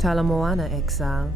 Talamoana, Exile.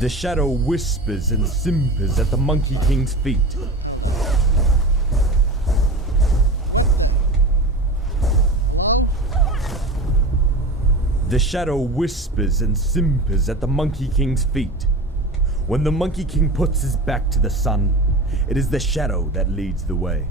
The shadow whispers and simpers at the Monkey King's feet. The shadow whispers and simpers at the Monkey King's feet. When the Monkey King puts his back to the sun, it is the shadow that leads the way.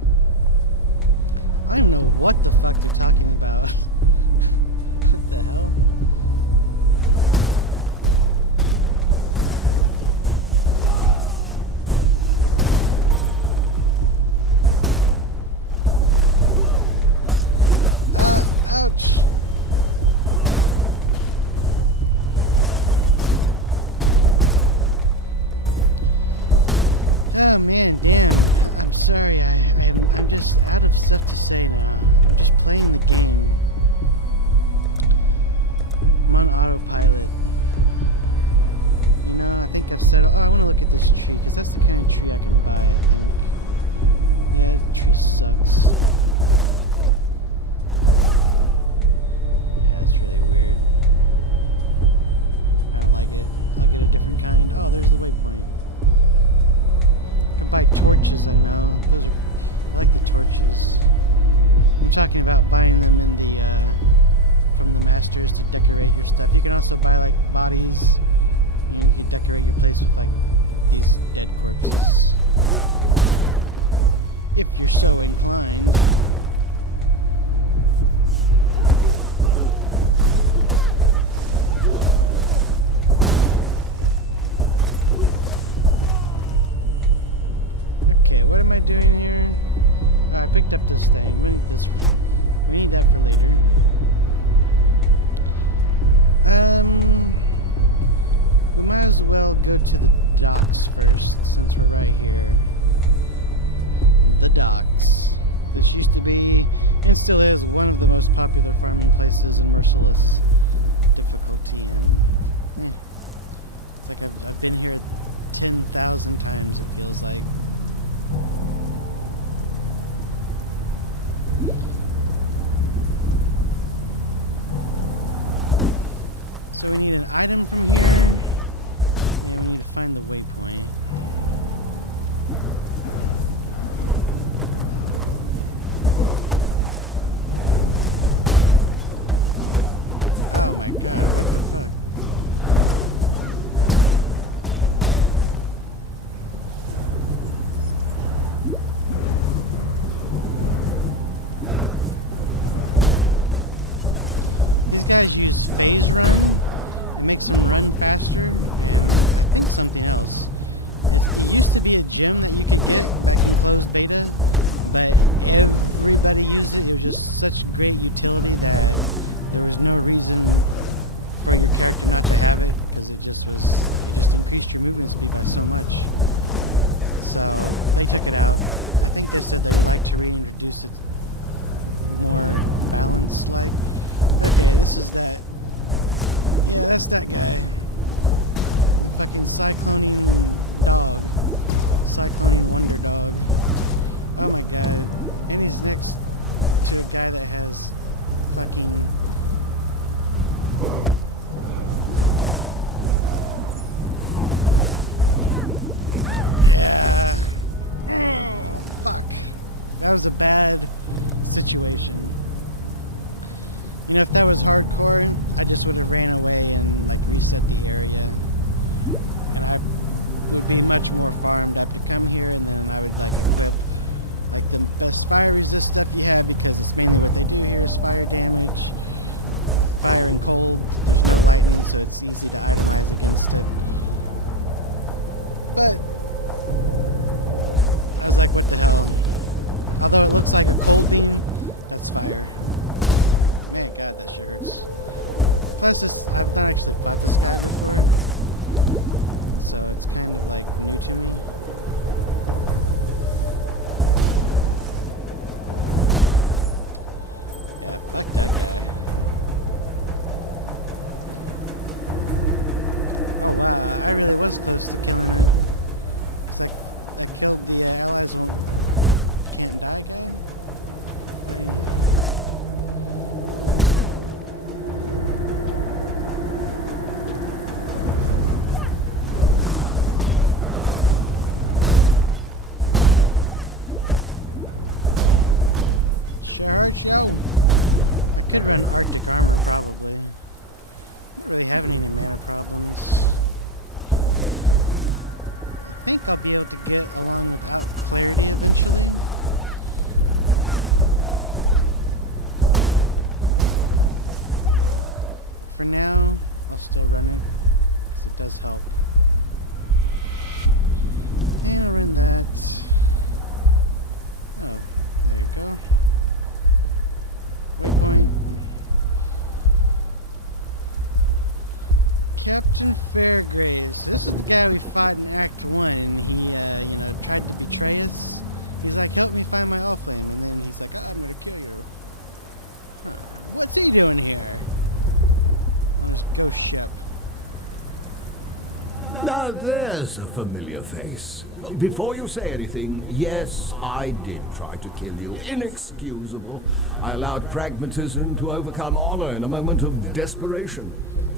Now there's a familiar face. Before you say anything, yes, I did try to kill you. Inexcusable. I allowed pragmatism to overcome honor in a moment of desperation.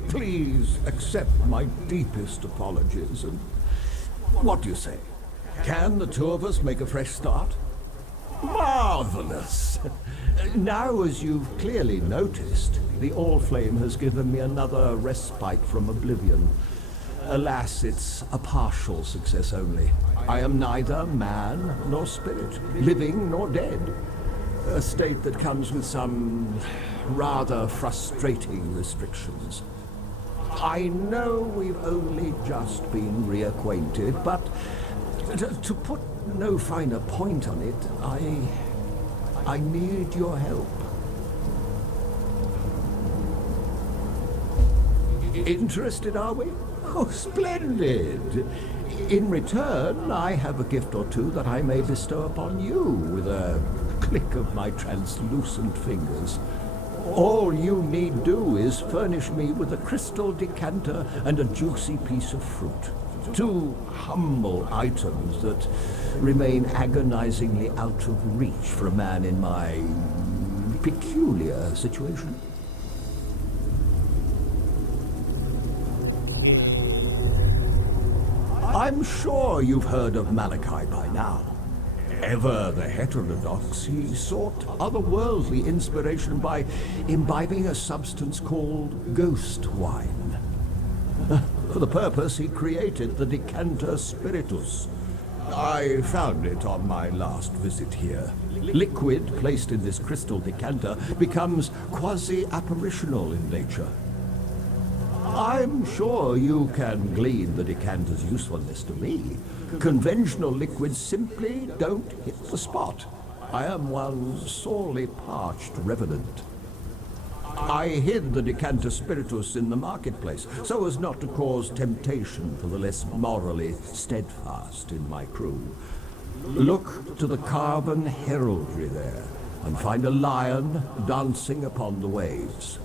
Please accept my deepest apologies. And what do you say? Can the two of us make a fresh start? Marvelous! Now, as you've clearly noticed, the All-Flame has given me another respite from oblivion. Alas, it's a partial success only. I am neither man nor spirit, living nor dead. A state that comes with some rather frustrating restrictions. I know we've only just been reacquainted, but to put no finer point on it, I need your help. Interested, are we? Oh, splendid! In return, I have a gift or two that I may bestow upon you with a click of my translucent fingers. All you need do is furnish me with a crystal decanter and a juicy piece of fruit. Two humble items that remain agonizingly out of reach for a man in my peculiar situation. I'm sure you've heard of Malachi by now. Ever the heterodox, he sought otherworldly inspiration by imbibing a substance called ghost wine. For the purpose, he created the decanter spiritus. I found it on my last visit here. Liquid placed in this crystal decanter becomes quasi-apparitional in nature. I'm sure you can glean the decanter's usefulness to me. Conventional liquids simply don't hit the spot. I am one sorely parched revenant. I hid the decanter spiritus in the marketplace so as not to cause temptation for the less morally steadfast in my crew. Look to the carven heraldry there and find a lion dancing upon the waves.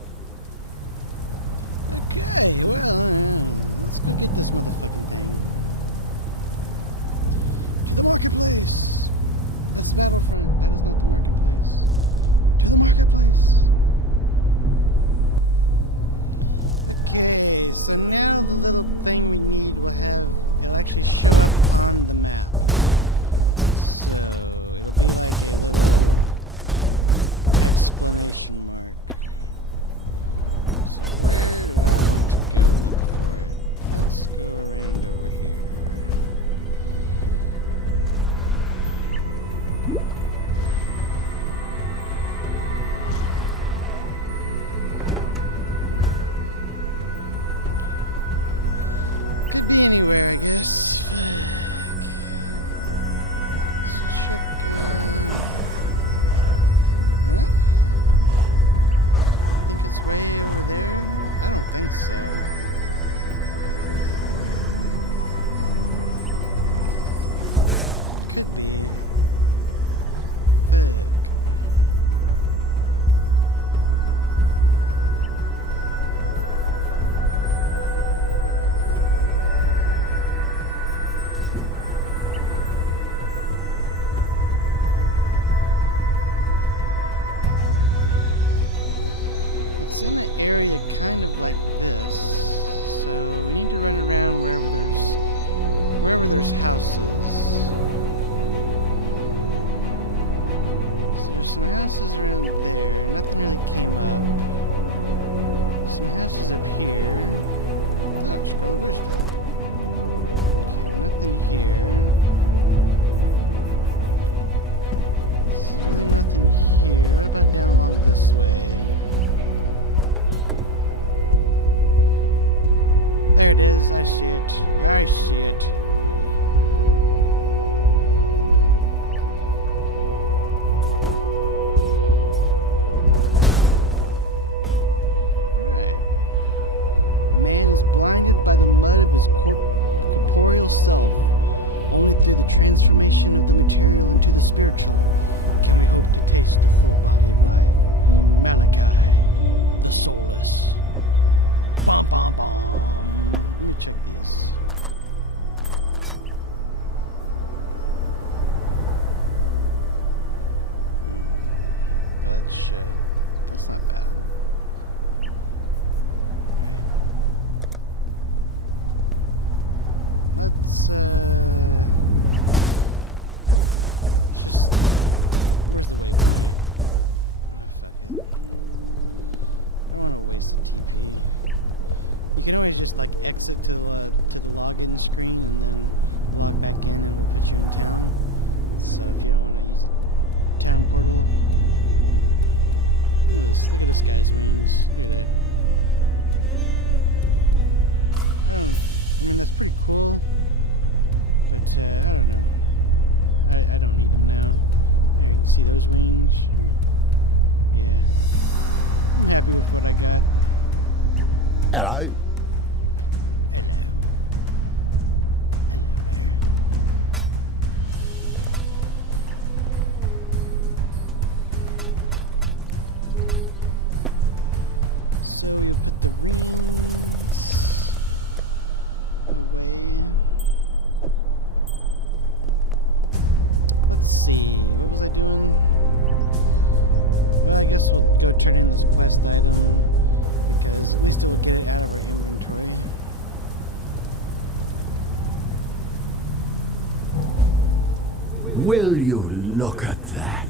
Will you look at that?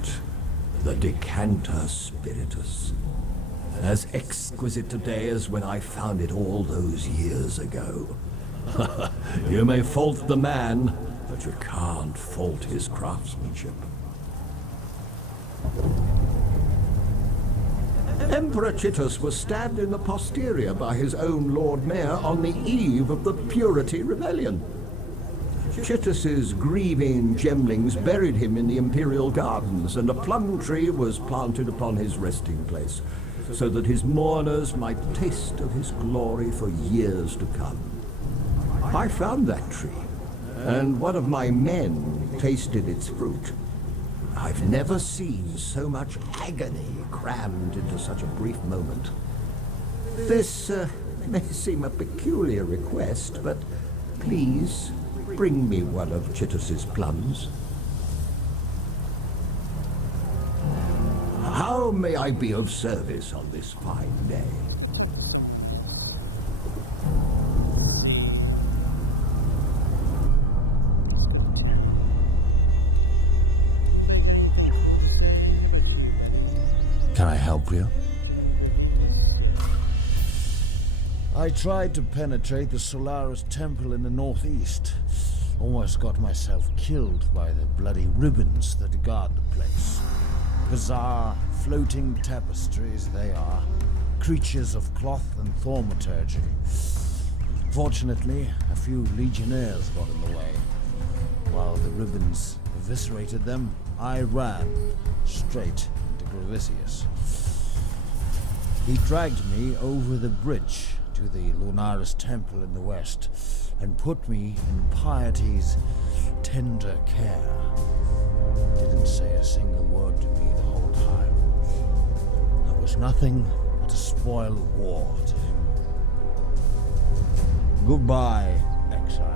The decanter spiritus. As exquisite today as when I found it all those years ago. You may fault the man, but you can't fault his craftsmanship. Emperor Chittus was stabbed in the posterior by his own Lord Mayor on the eve of the Purity Rebellion. Chittus's grieving gemlings buried him in the imperial gardens, and a plum tree was planted upon his resting place, so that his mourners might taste of his glory for years to come. I found that tree, and one of my men tasted its fruit. I've never seen so much agony crammed into such a brief moment. This may seem a peculiar request, but please bring me one of Chittus's plums. How may I be of service on this fine day? Can I help you? I tried to penetrate the Solaris Temple in the northeast. Almost got myself killed by the bloody ribbons that guard the place. Bizarre, floating tapestries they are. Creatures of cloth and thaumaturgy. Fortunately, a few legionnaires got in the way. While the ribbons eviscerated them, I ran straight into Gravisius. He dragged me over the bridge to the Lunaris Temple in the west and put me in Piety's tender care. Didn't say a single word to me the whole time. I was nothing but a spoil of war to him. Goodbye, Exile.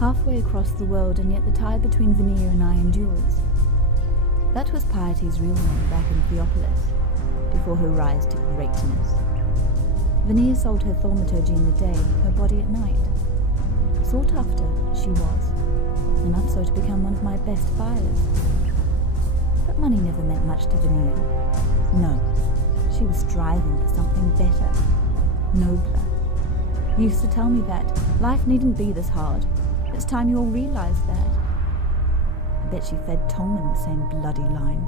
Halfway across the world, and yet the tie between Veneer and I endures. That was Piety's real name back in Theopolis, before her rise to greatness. Veneer sold her thaumaturgy in the day, her body at night. Sought after, she was, enough so to become one of my best buyers. But money never meant much to Veneer. No, she was striving for something better, nobler. Used to tell me that life needn't be this hard. It's time you all realized that. I bet she fed Tolman the same bloody line.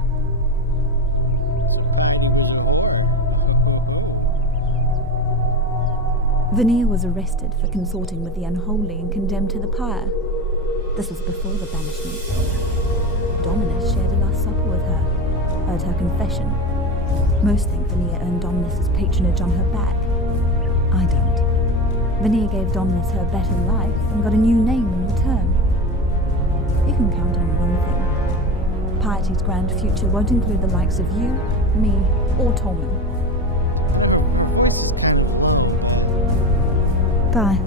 Veneer was arrested for consorting with the unholy and condemned to the pyre. This was before the banishment. Dominus shared a last supper with her, heard her confession. Most think Veneer earned Dominus's patronage on her back. I don't. Veneer gave Dominus her better life and got a new name in return. You can count on one thing. Piety's grand future won't include the likes of you, me, or Tolman. Bye.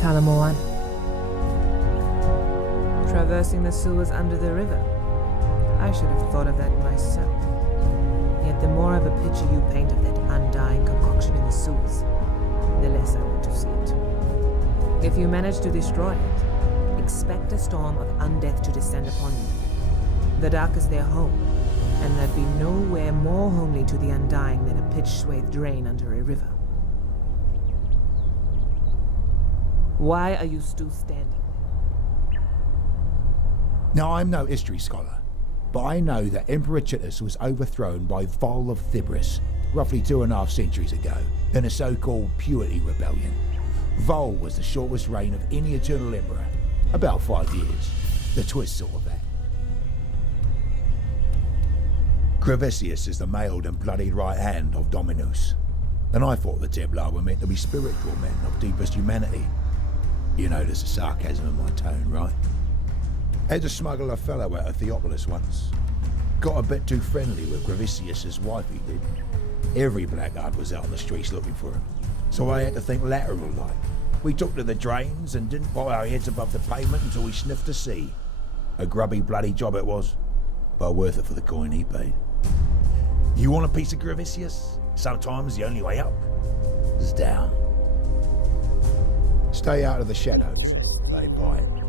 Talamoan. Traversing the sewers under the river. I should have thought of that myself. Yet the more of a picture you paint of that undying concoction in the sewers, the less I want to see it. If you manage to destroy it, expect a storm of undeath to descend upon you. The dark is their home, and there'd be nowhere more homely to the undying than a pitch-swathed drain under a river. Why are you still standing? Now, I'm no history scholar, but I know that Emperor Chittus was overthrown by Vol of Thibris roughly 2.5 centuries ago in a so-called Purity Rebellion. Vol was the shortest reign of any eternal emperor, about 5 years. The twist sort of that. Gravisius is the mailed and bloodied right hand of Dominus, and I thought the Templar were meant to be spiritual men of deepest humanity. You notice the sarcasm in my tone, right? Had to smuggle a fellow out of Theopolis once. Got a bit too friendly with Gravisius's wife, he did. Every blackguard was out on the streets looking for him, so I had to think lateral like. We took to the drains and didn't put our heads above the pavement until we sniffed the sea. A grubby bloody job it was, but worth it for the coin he paid. You want a piece of Gravisius? Sometimes the only way up is down. Stay out of the shadows. They bite.